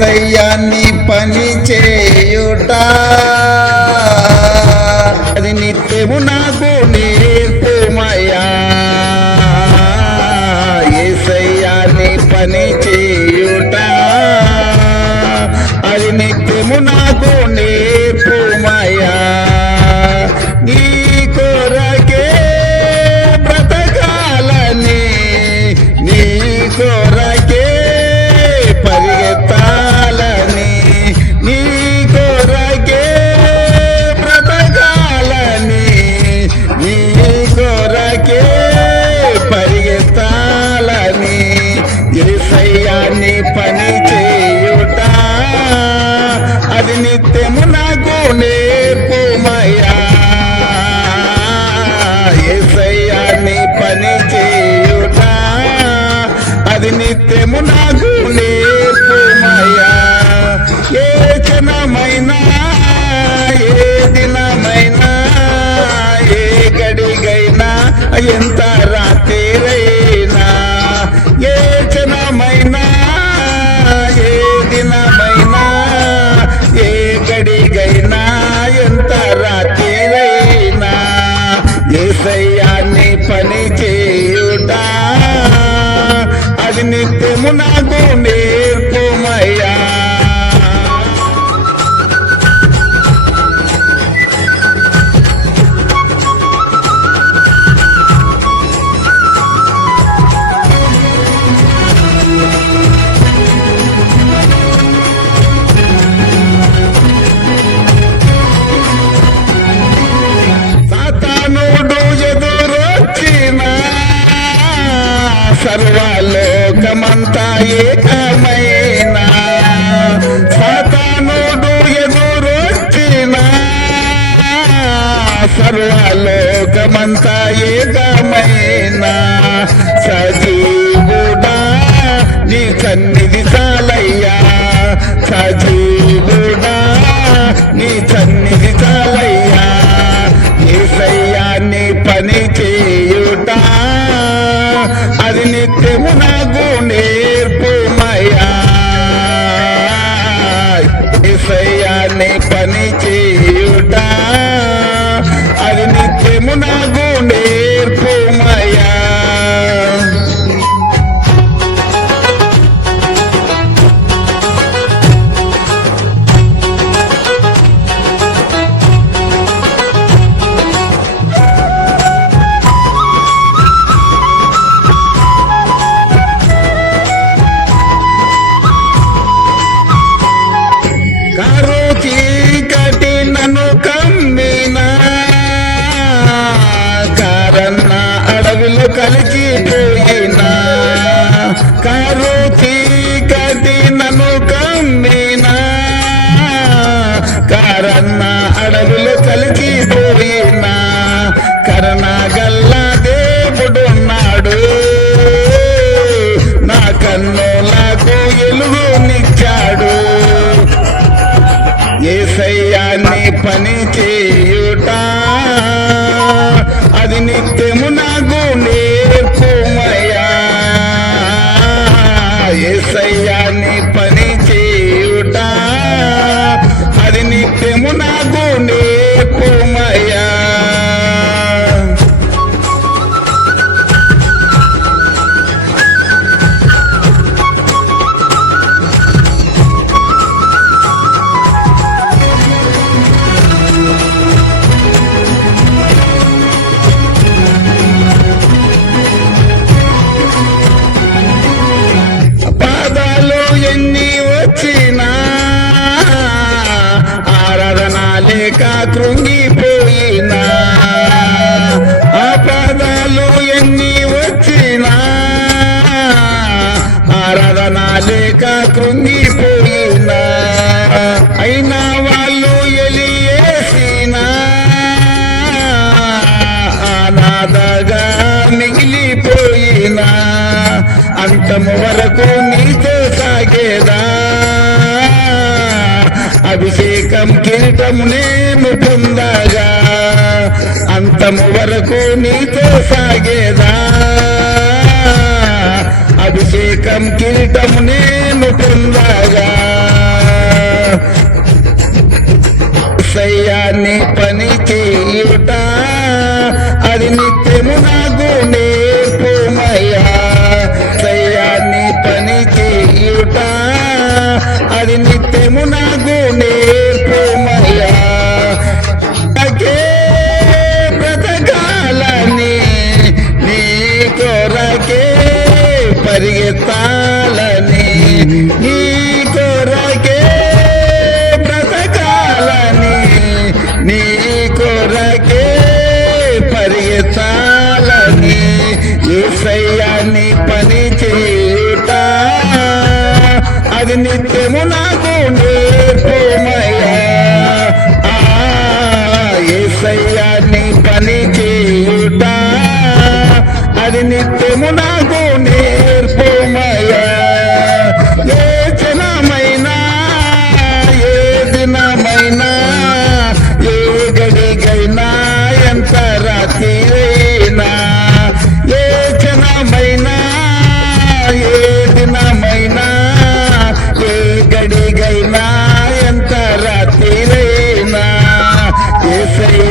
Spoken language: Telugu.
యేసయ్యాన్ని పని చేయుట అది నిత్యము నాకు నేర్పుమయ్యా. యేసయ్యాన్ని పని చేయుట అది నిత్యము నాకు నేర్పుమయ్యా. నీ కొరకే బ్రతకాలని, నీ కొరకే పరిగెత్తాలని, నీ కొరకే బ్రతకాలని, నీ కొరకే పరిగెత్తాలని యేసయ్యాన్ని పని చేయుట అది నిత్యము నాకు నేర్పుమయ్యా. యేసయ్యాన్ని పని చేయుట అది నిత్యము నాకు నేర్పుమయ్యా. ఏ క్షణమైనా, ఏ దినమైనా, ఏ గడిగైనా, ఎంత రాత్రైనా, ఏ క్షణమైనా, ఏ దినమైనా, ఏ గడిగైనా, ఎంత రాత్రైనా యేసయ్యాన్ని పని చేయుట అది నిత్యము నాకు నేర్పుమయ్యా. సర్వలోకమంతా ఏకమైనా, సాతానుడు ఎదురొచ్చినా, సర్వలోకమంతా ఏకమైనా, సజీవుడా నీ సన్నిధి చాలయ్యా. సజీవుడా నీ సన్నిధి చాలయ్యా. యేసయ్యాన్ని పని చేయుట అది నిత్యము నాకు నేర్పుమయ్యా. యేసయ్యాన్ని పని చేయుట అది నిత్యము నాకు నేర్పుమయ్యా. చీకటి నన్ను కమ్మినా, కారన్న అడవిలో కలిసిపోయినా, కారు చీకటి నన్ను కమ్మినా, కారన్న అడవిలో కలిసిపోయినా, కరుణగల్ల దేవుడున్నాడు, నా కన్నులకు వెలుగునిచ్చాడు. యేసయ్యాన్ని పని చేయుట అది నిత్యము నాకు నేర్పుమయ్యా. యేసయ్యాన్ని పని చేయుట అది నిత్యము నాకు నేర్పుమయ్యా. లేక కృంగిపోయినా, ఆపదలు ఎన్ని వచ్చినా, ఆరాధన లేక కృంగిపోయినా, అయినా వాళ్ళు ఎలియేసినా, అనాథగా మిగిలిపోయినా, అంతము వరకు నీతో సాగేదా. అభిషేకం కిరీటం నేను పొందగా, అంతము వరకు నీతో సాగేదా. అభిషేకం కిరీటం నేను పొందగా, నీ పని చేయుట అది నిత్యము నాకు నేర్పుమయ్యా సయ్యా నీ పని చేయుట అది నిత్యము నాకు నేర్పుమయ్యా బ్రతకాలని నీ కొరకే పరిగెత్తాలని నీ కొరకే బ్రతకాలని నీ కొరకే పరిగెత్తాలని యేసయ్యా నీ పని చేయుట అది నిత్యము నాకు నేర్పుమయ్యా యేసయ్యా నీ పని చేయుట అది నిత్యము నాకు నేర్పుమయ్యా ఏ క్షణమైనా ఏ దినమైనా ఏ గడిగైనా ఎంత రాత్రైనా ఏ క్షణమైనా ఏ దినమైనా ఏ గడిగైనా ఎంత రాత్రైనా యేసయ్యా